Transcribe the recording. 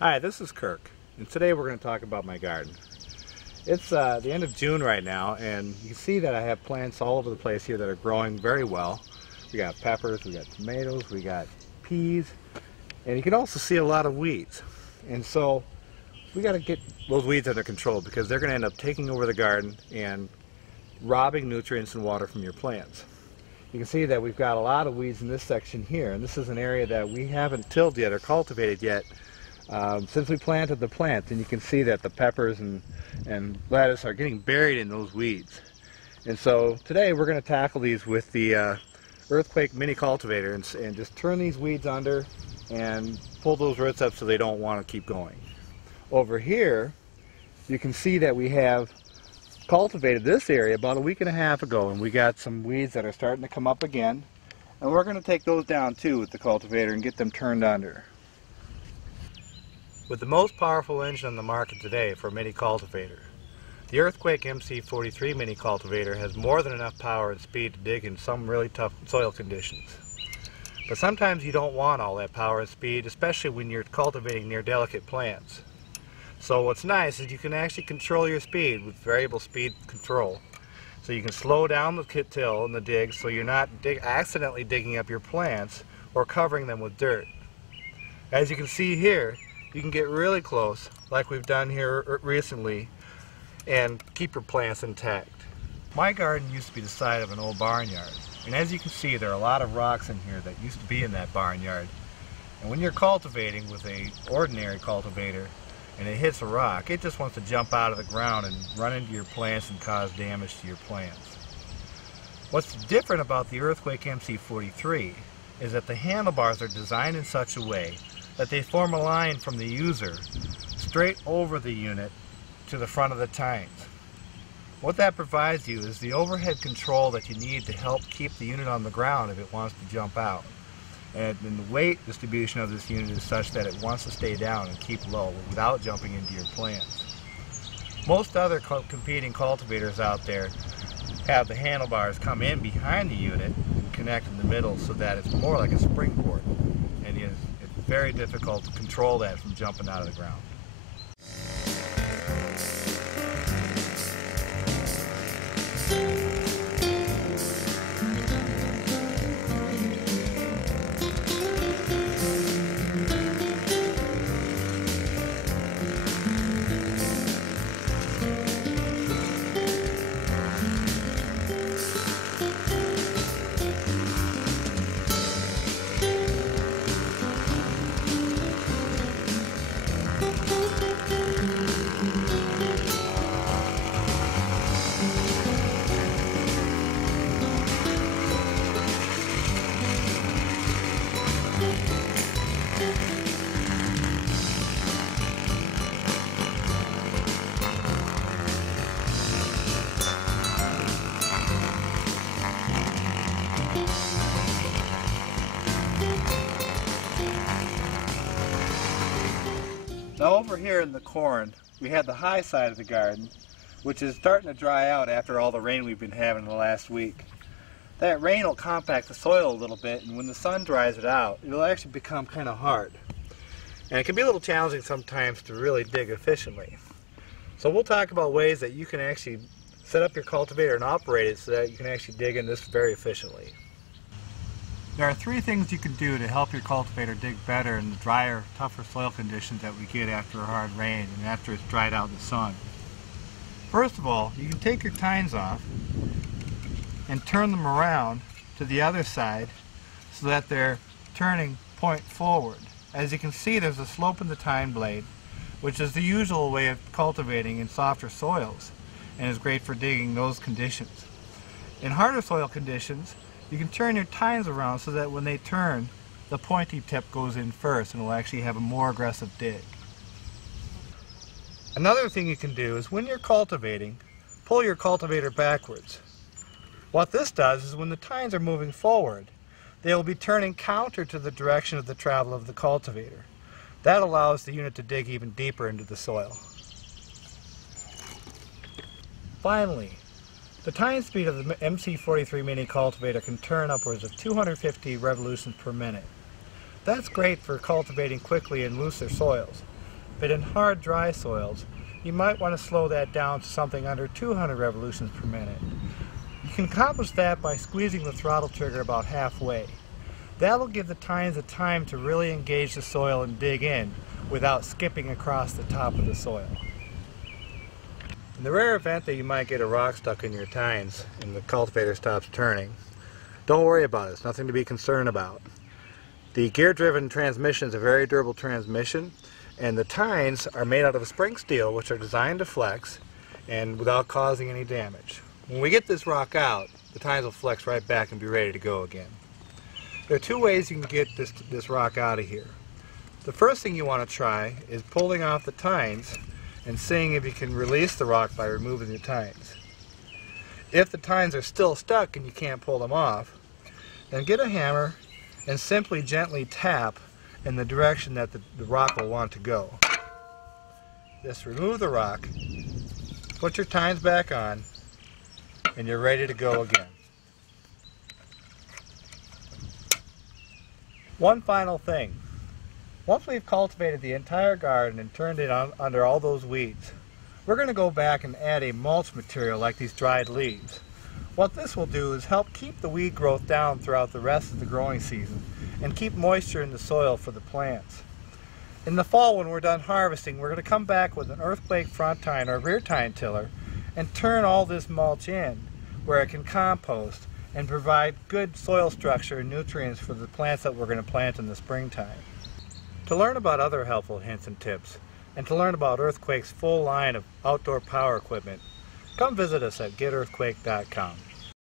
Hi, this is Kirk, and today we're going to talk about my garden. It's the end of June right now, and you can see that I have plants all over the place here that are growing very well. We got peppers, we got tomatoes, we got peas, and you can also see a lot of weeds. And so we got to get those weeds under control because they're going to end up taking over the garden and robbing nutrients and water from your plants. You can see that we've got a lot of weeds in this section here, and this is an area that we haven't tilled yet or cultivated yet since we planted the plants, and you can see that the peppers and lettuce are getting buried in those weeds. And so today we're going to tackle these with the Earthquake Mini Cultivator and just turn these weeds under and pull those roots up so they don't want to keep going. Over here you can see that we have cultivated this area about a week and a half ago, and we got some weeds that are starting to come up again, and we're going to take those down too with the cultivator and get them turned under. With the most powerful engine on the market today for a mini cultivator, the Earthquake MC43 Mini Cultivator has more than enough power and speed to dig in some really tough soil conditions. But sometimes you don't want all that power and speed, especially when you're cultivating near delicate plants. So what's nice is you can actually control your speed with variable speed control. So you can slow down the till and the dig so you're not accidentally digging up your plants or covering them with dirt. As you can see here, you can get really close, like we've done here recently, and keep your plants intact. My garden used to be the side of an old barnyard, and as you can see, there are a lot of rocks in here that used to be in that barnyard. And when you're cultivating with an ordinary cultivator and it hits a rock, it just wants to jump out of the ground and run into your plants and cause damage to your plants. What's different about the Earthquake MC43 is that the handlebars are designed in such a way that they form a line from the user straight over the unit to the front of the tines. What that provides you is the overhead control that you need to help keep the unit on the ground if it wants to jump out. And the weight distribution of this unit is such that it wants to stay down and keep low without jumping into your plants. Most other competing cultivators out there have the handlebars come in behind the unit and connect in the middle so that it's more like a springboard. And it's very difficult to control that from jumping out of the ground. Now over here in the corn, we had the high side of the garden, which is starting to dry out after all the rain we've been having the last week. That rain will compact the soil a little bit, and when the sun dries it out, it'll actually become kind of hard. And it can be a little challenging sometimes to really dig efficiently. So we'll talk about ways that you can actually set up your cultivator and operate it so that you can actually dig in this very efficiently. There are three things you can do to help your cultivator dig better in the drier, tougher soil conditions that we get after a hard rain and after it's dried out in the sun. First of all, you can take your tines off and turn them around to the other side so that they're turning point forward. As you can see, there's a slope in the tine blade, which is the usual way of cultivating in softer soils and is great for digging those conditions. In harder soil conditions, you can turn your tines around so that when they turn, the pointy tip goes in first and will actually have a more aggressive dig. Another thing you can do is when you're cultivating, pull your cultivator backwards. What this does is when the tines are moving forward, they will be turning counter to the direction of the travel of the cultivator. That allows the unit to dig even deeper into the soil. Finally, the tine speed of the MC43 Mini Cultivator can turn upwards of 250 revolutions per minute. That's great for cultivating quickly in looser soils, but in hard, dry soils, you might want to slow that down to something under 200 revolutions per minute. You can accomplish that by squeezing the throttle trigger about halfway. That will give the tines the time to really engage the soil and dig in without skipping across the top of the soil. In the rare event that you might get a rock stuck in your tines and the cultivator stops turning, don't worry about it. It's nothing to be concerned about. The gear-driven transmission is a very durable transmission, and the tines are made out of spring steel, which are designed to flex and without causing any damage. When we get this rock out, the tines will flex right back and be ready to go again. There are two ways you can get this rock out of here. The first thing you want to try is pulling off the tines and seeing if you can release the rock by removing the tines. If the tines are still stuck and you can't pull them off, then get a hammer and simply gently tap in the direction that the rock will want to go. Just remove the rock, put your tines back on, and you're ready to go again. One final thing. Once we've cultivated the entire garden and turned it under all those weeds, we're going to go back and add a mulch material like these dried leaves. What this will do is help keep the weed growth down throughout the rest of the growing season and keep moisture in the soil for the plants. In the fall, when we're done harvesting, we're going to come back with an earthquake front tine or rear tine tiller and turn all this mulch in where it can compost and provide good soil structure and nutrients for the plants that we're going to plant in the springtime. To learn about other helpful hints and tips, and to learn about Earthquake's full line of outdoor power equipment, come visit us at getearthquake.com.